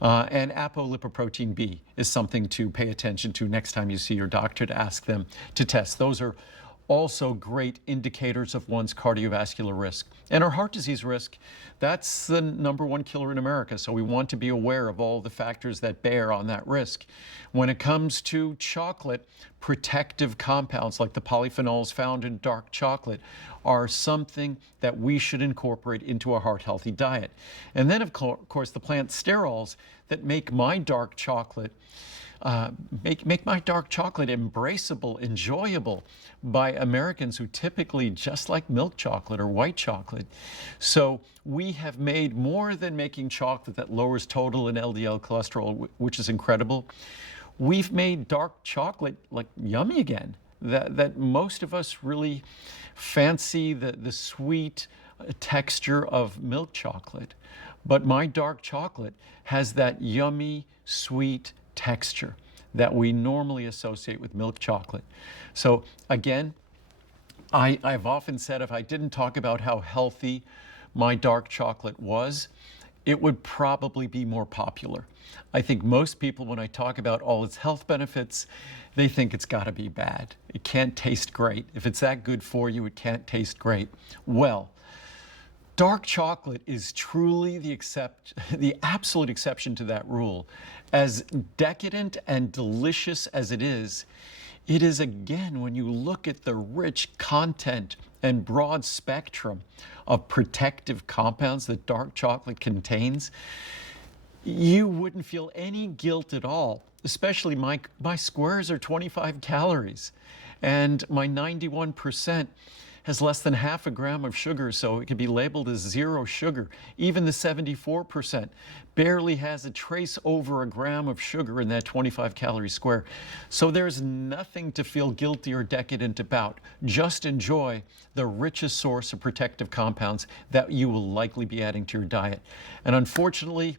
And apolipoprotein B is something to pay attention to next time you see your doctor, to ask them to test. Those are also great indicators of one's cardiovascular risk. And our heart disease risk, that's the #1 killer in America. So we want to be aware of all the factors that bear on that risk. When it comes to chocolate, protective compounds like the polyphenols found in dark chocolate are something that we should incorporate into a heart-healthy diet. And then, of course, the plant sterols that make my dark chocolate make my dark chocolate embraceable, enjoyable by Americans who typically just like milk chocolate or white chocolate. So we have made more than making chocolate that lowers total and LDL cholesterol, which is incredible. We've made dark chocolate like yummy again, that most of us really fancy the sweet texture of milk chocolate. But my dark chocolate has that yummy, sweet texture that we normally associate with milk chocolate. So again, I've often said if I didn't talk about how healthy my dark chocolate was, it would probably be more popular. I think most people, when I talk about all its health benefits, they think it's got to be bad. It can't taste great. If it's that good for you, it can't taste great. Well, dark chocolate is truly the absolute exception to that rule. As decadent and delicious as it is again, when you look at the rich content and broad spectrum of protective compounds that dark chocolate contains, you wouldn't feel any guilt at all. Especially my squares are 25 calories and my 91% has less than half a gram of sugar, so it can be labeled as 0 sugar. Even the 74% barely has a trace over a gram of sugar in that 25 calorie square. So there's nothing to feel guilty or decadent about. Just enjoy the richest source of protective compounds that you will likely be adding to your diet. And unfortunately,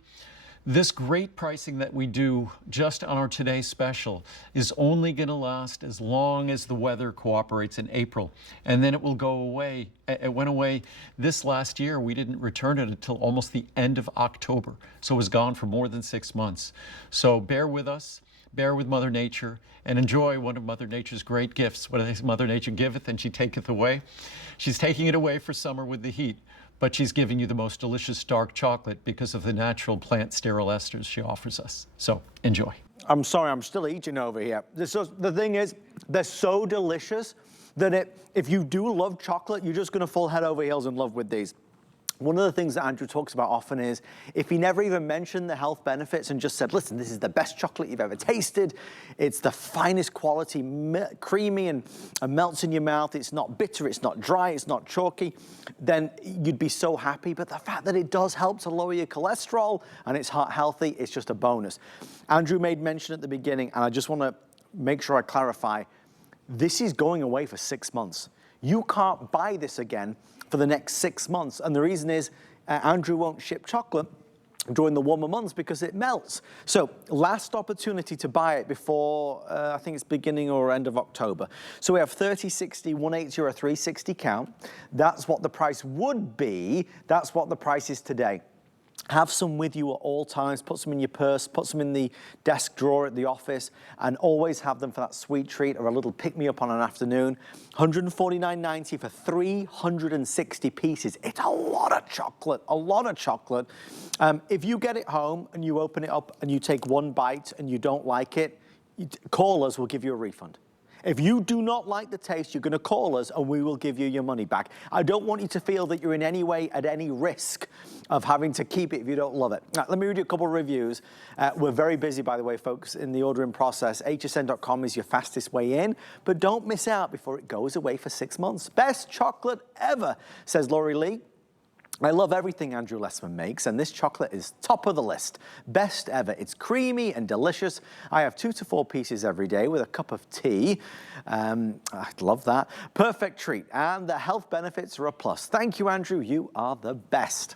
this great pricing that we do just on our Today Special is only going to last as long as the weather cooperates in April. And then it will go away. It went away this last year. We didn't return it until almost the end of October. So it was gone for more than 6 months. So bear with us, bear with Mother Nature, and enjoy one of Mother Nature's great gifts. What is Mother Nature giveth and she taketh away? She's taking it away for summer with the heat, but she's giving you the most delicious dark chocolate because of the natural plant sterol esters she offers us. So enjoy. I'm sorry, I'm still eating over here. The thing is, they're so delicious that if you do love chocolate, you're just gonna fall head over heels in love with these. One of the things that Andrew talks about often is if he never even mentioned the health benefits and just said, listen, this is the best chocolate you've ever tasted. It's the finest quality, creamy and melts in your mouth. It's not bitter, it's not dry, it's not chalky. Then you'd be so happy. But the fact that it does help to lower your cholesterol and it's heart healthy, it's just a bonus. Andrew made mention at the beginning, and I just want to make sure I clarify, this is going away for 6 months. You can't buy this again for the next 6 months. And the reason is Andrew won't ship chocolate during the warmer months because it melts. So last opportunity to buy it before, I think it's beginning or end of October. So we have 30, 60, 180 or a 360 count. That's what the price would be. That's what the price is today. Have some with you at all times, put some in your purse, put some in the desk drawer at the office, and always have them for that sweet treat or a little pick-me-up on an afternoon. $149.90 for 360 pieces. It's a lot of chocolate, a lot of chocolate. If you get it home and you open it up and you take one bite and you don't like it, call us, we'll give you a refund. If you do not like the taste, you're going to call us and we will give you your money back. I don't want you to feel that you're in any way at any risk of having to keep it if you don't love it. Now, let me read you a couple of reviews. We're very busy, by the way, folks, in the ordering process. hsn.com is your fastest way in, but don't miss out before it goes away for 6 months. Best chocolate ever, says Laurie Lee. I love everything Andrew Lessman makes, and this chocolate is top of the list. Best ever. It's creamy and delicious. I have 2 to 4 pieces every day with a cup of tea. I love that. Perfect treat, and the health benefits are a plus. Thank you, Andrew. You are the best.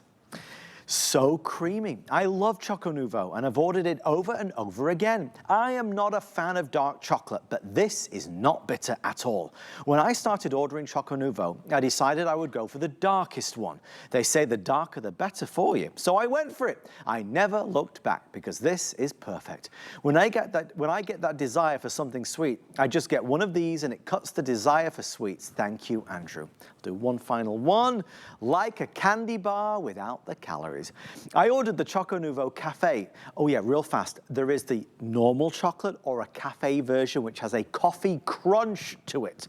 So creamy. I love Choco Nouveau and I've ordered it over and over again. I am not a fan of dark chocolate, but this is not bitter at all. When I started ordering Choco Nouveau, I decided I would go for the darkest one. They say the darker the better for you, so I went for it. I never looked back because this is perfect. When I get that desire for something sweet, I just get one of these and it cuts the desire for sweets. Thank you, Andrew. I'll do one final one, like a candy bar without the calories. I ordered the Choco Nouveau Cafe. Oh yeah, real fast. There is the normal chocolate or a cafe version which has a coffee crunch to it.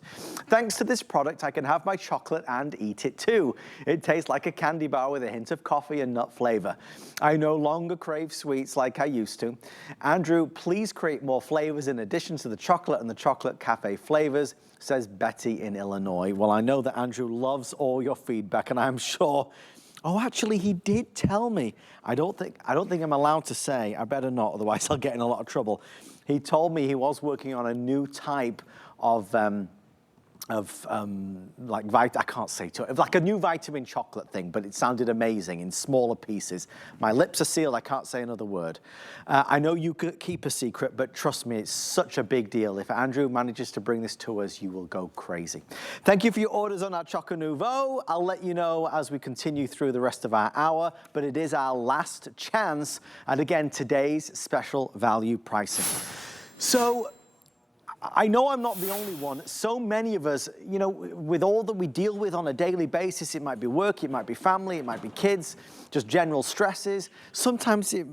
Thanks to this product, I can have my chocolate and eat it too. It tastes like a candy bar with a hint of coffee and nut flavor. I no longer crave sweets like I used to. Andrew, please create more flavors in addition to the chocolate and the chocolate cafe flavors, says Betty in Illinois. Well, I know that Andrew loves all your feedback, and I'm sure. Oh, actually, he did tell me. I don't think I'm allowed to say. I better not, otherwise I'll get in a lot of trouble. He told me he was working on a new type of I can't say to it, like a new vitamin chocolate thing, but it sounded amazing in smaller pieces. My lips are sealed, I can't say another word. I know you could keep a secret, but trust me, it's such a big deal. If Andrew manages to bring this to us, you will go crazy. Thank you for your orders on our Choco Nouveau. I'll let you know as we continue through the rest of our hour, but it is our last chance. And again, today's special value pricing. So, I know I'm not the only one. So many of us, you know, with all that we deal with on a daily basis, it might be work, it might be family, it might be kids, just general stresses. Sometimes it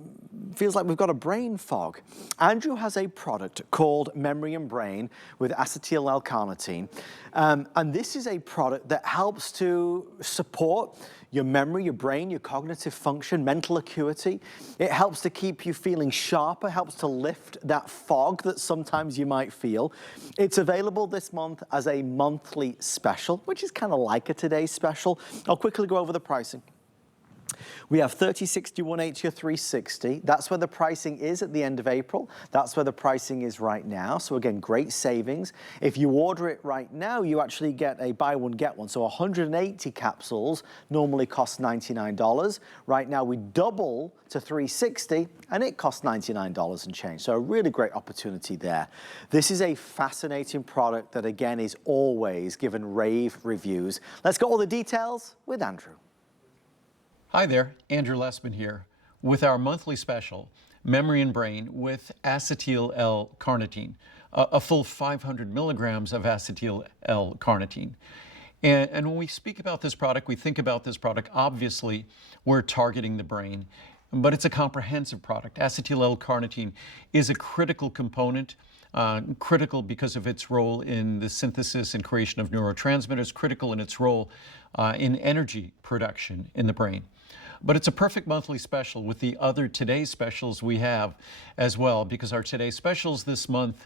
feels like we've got a brain fog. Andrew has a product called Memory and Brain with acetyl L-carnitine. And this is a product that helps to support your memory, your brain, your cognitive function, mental acuity. It helps to keep you feeling sharper, helps to lift that fog that sometimes you might feel. It's available this month as a monthly special, which is kind of like a today's special. I'll quickly go over the pricing. We have 30, 60, 180, or 360. That's where the pricing is at the end of April. That's where the pricing is right now. So again, great savings. If you order it right now, you actually get a buy one, get one. So 180 capsules normally cost $99. Right now we double to 360 and it costs $99 and change. So a really great opportunity there. This is a fascinating product that again is always given rave reviews. Let's get all the details with Andrew. Hi there, Andrew Lessman here with our monthly special, Memory and Brain with acetyl L-carnitine, a full 500 milligrams of acetyl L-carnitine. And when we speak about this product, we think about this product, obviously we're targeting the brain, but it's a comprehensive product. Acetyl L-carnitine is a critical component, critical because of its role in the synthesis and creation of neurotransmitters, critical in its role in energy production in the brain. But it's a perfect monthly special with the other today's specials we have as well, because our today's specials this month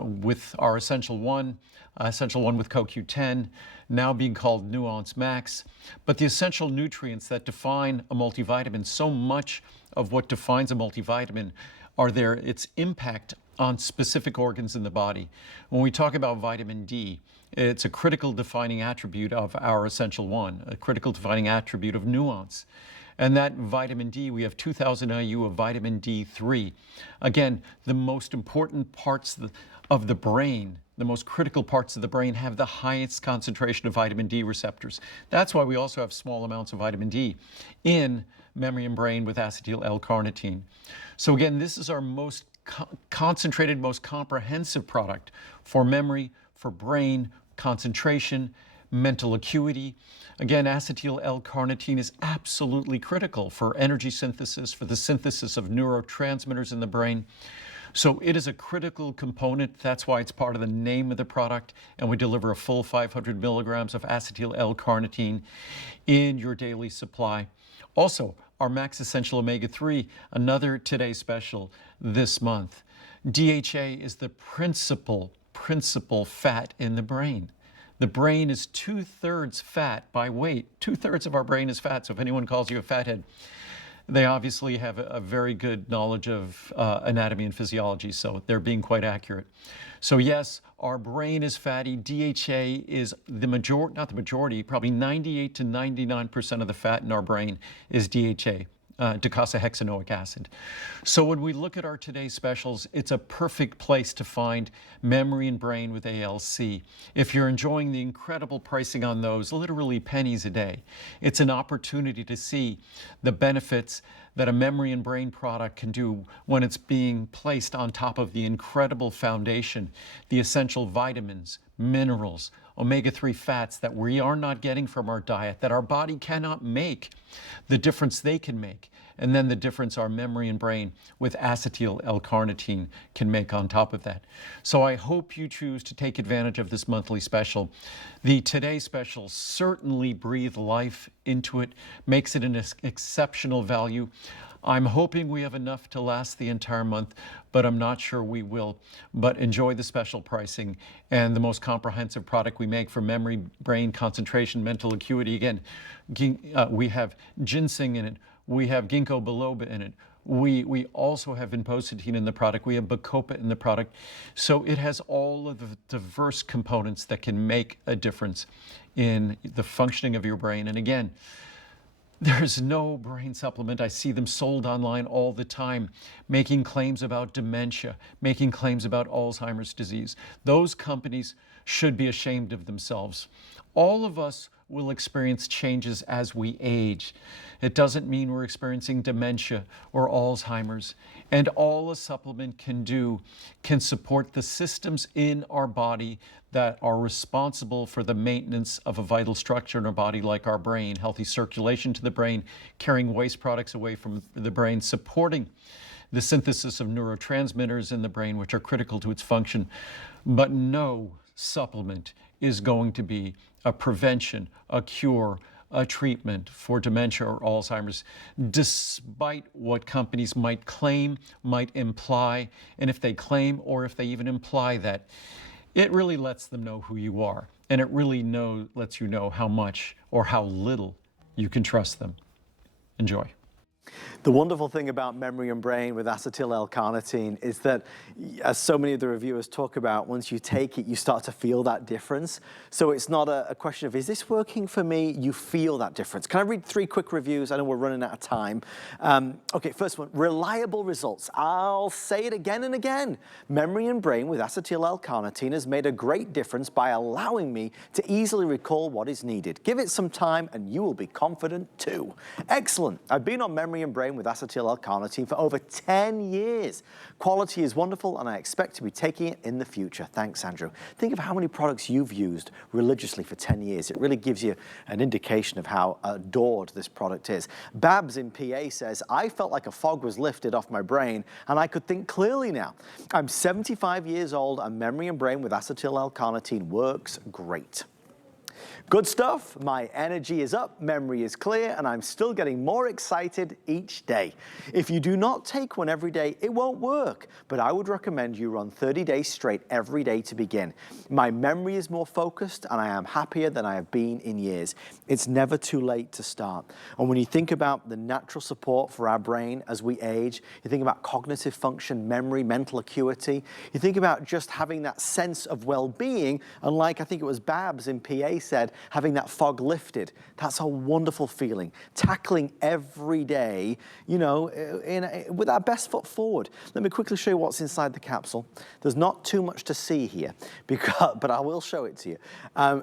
with our Essential One with CoQ10, now being called Nuance Max, but the essential nutrients that define a multivitamin, so much of what defines a multivitamin are its impact on specific organs in the body. When we talk about vitamin D, it's a critical defining attribute of our Essential One, a critical defining attribute of Nuance. And that vitamin D, we have 2,000 IU of vitamin D3. Again, the most important parts of the brain, the most critical parts of the brain have the highest concentration of vitamin D receptors. That's why we also have small amounts of vitamin D in Memory and Brain with acetyl L-carnitine. So again, this is our most concentrated, most comprehensive product for memory, for brain, concentration, mental acuity. Again, acetyl L-carnitine is absolutely critical for energy synthesis, for the synthesis of neurotransmitters in the brain. So it is a critical component. That's why it's part of the name of the product. And we deliver a full 500 milligrams of acetyl L-carnitine in your daily supply. Also, our Max Essential Omega-3, another Today special this month. DHA is the principal fat in the brain. The brain is 2/3 fat by weight. 2/3 of our brain is fat, so if anyone calls you a fathead, they obviously have a very good knowledge of anatomy and physiology, so they're being quite accurate. So yes, our brain is fatty. DHA is the majority, not the majority, probably 98 to 99% of the fat in our brain is DHA. Docosahexaenoic acid. So when we look at our today's specials, it's a perfect place to find memory and brain with ALC. If you're enjoying the incredible pricing on those, literally pennies a day, it's an opportunity to see the benefits that a memory and brain product can do when it's being placed on top of the incredible foundation, the essential vitamins, minerals, omega-3 fats that we are not getting from our diet, that our body cannot make, the difference they can make, and then the difference our memory and brain with acetyl L-carnitine can make on top of that. So I hope you choose to take advantage of this monthly special. The Today special certainly breathes life into it, makes it an exceptional value. I'm hoping we have enough to last the entire month, but I'm not sure we will. But enjoy the special pricing and the most comprehensive product we make for memory, brain, concentration, mental acuity. Again, we have ginseng in it. We have ginkgo biloba in it. We also have vinpocetine in the product. We have bacopa in the product. So it has all of the diverse components that can make a difference in the functioning of your brain. And again, there's no brain supplement. I see them sold online all the time, making claims about dementia, making claims about Alzheimer's disease. Those companies should be ashamed of themselves. All of us will experience changes as we age. It doesn't mean we're experiencing dementia or Alzheimer's. And all a supplement can do can support the systems in our body that are responsible for the maintenance of a vital structure in our body, like our brain, healthy circulation to the brain, carrying waste products away from the brain, supporting the synthesis of neurotransmitters in the brain, which are critical to its function. But no supplement is going to be a prevention, a cure, a treatment for dementia or Alzheimer's, despite what companies might claim, might imply. And if they claim or if they even imply that, it really lets them know who you are. And it really lets you know how much or how little you can trust them. Enjoy. The wonderful thing about memory and brain with acetyl L-carnitine is that, as so many of the reviewers talk about, once you take it, you start to feel that difference. So it's not a question of, is this working for me? You feel that difference. Can I read 3 quick reviews? I know we're running out of time. Okay, first one, reliable results. I'll say it again and again. Memory and brain with acetyl L-carnitine has made a great difference by allowing me to easily recall what is needed. Give it some time and you will be confident too. Excellent. I've been on memory and brain with acetyl L-carnitine for over 10 years. Quality is wonderful and I expect to be taking it in the future. Thanks, Andrew. Think of how many products you've used religiously for 10 years. It really gives you an indication of how adored this product is. Babs in PA says, I felt like a fog was lifted off my brain and I could think clearly now. I'm 75 years old and memory and brain with acetyl L-carnitine works great. Good stuff. My energy is up, memory is clear, and I'm still getting more excited each day. If you do not take one every day, it won't work, but I would recommend you run 30 days straight every day to begin. My memory is more focused, and I am happier than I have been in years. It's never too late to start. And when you think about the natural support for our brain as we age, you think about cognitive function, memory, mental acuity, you think about just having that sense of well-being, and like I think it was Babs in PA said, having that fog lifted. That's a wonderful feeling. Tackling every day, you know, with our best foot forward. Let me quickly show you what's inside the capsule. There's not too much to see here, but I will show it to you.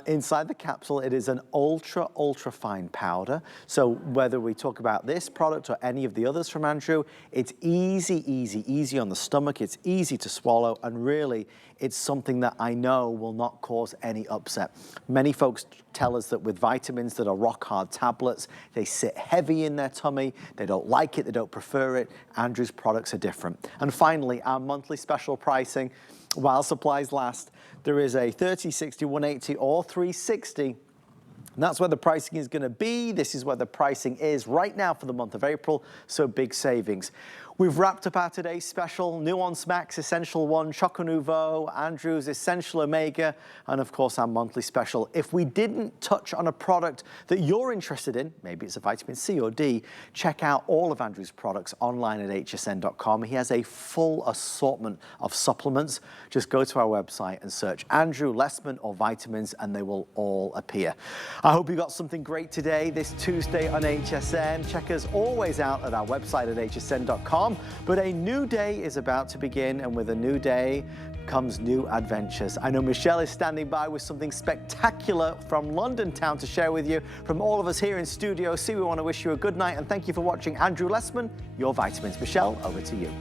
Inside the capsule, it is an ultra fine powder. So whether we talk about this product or any of the others from Andrew, it's easy on the stomach. It's easy to swallow, and really, it's something that I know will not cause any upset. Many folks tell us that with vitamins that are rock hard tablets, they sit heavy in their tummy, they don't like it, they don't prefer it. Andrew's products are different. And finally, our monthly special pricing, while supplies last, there is a 30, 60, 180 or 360. And that's where the pricing is going to be. This is where the pricing is right now for the month of April, so big savings. We've wrapped up our today's special, Nuance Max Essential 1, Choco Nouveau, Andrew's Essential Omega, and of course our monthly special. If we didn't touch on a product that you're interested in, maybe it's a vitamin C or D, check out all of Andrew's products online at hsn.com. He has a full assortment of supplements. Just go to our website and search Andrew Lessman or vitamins and they will all appear. I hope you got something great today, this Tuesday on HSN. Check us always out at our website at hsn.com. But a new day is about to begin, and with a new day comes new adventures. I know Michelle is standing by with something spectacular from London town to share with you. From all of us here in Studio C, we want to wish you a good night and thank you for watching Andrew Lessman, Your Vitamins. Michelle, over to you.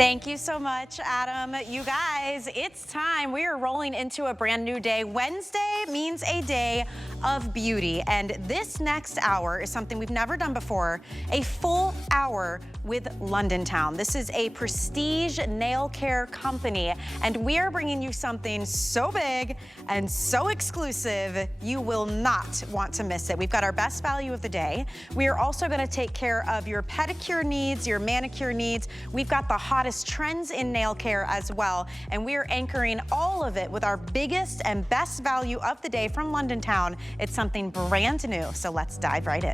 Thank you so much, Adam. You guys, it's time. We are rolling into a brand new day. Wednesday means a day of beauty. And this next hour is something we've never done before, a full hour with London Town. This is a prestige nail care company, and we are bringing you something so big and so exclusive, you will not want to miss it. We've got our best value of the day. We are also gonna take care of your pedicure needs, your manicure needs. We've got the hottest trends in nail care as well, and we are anchoring all of it with our biggest and best value of the day from London Town. It's something brand new, so let's dive right in.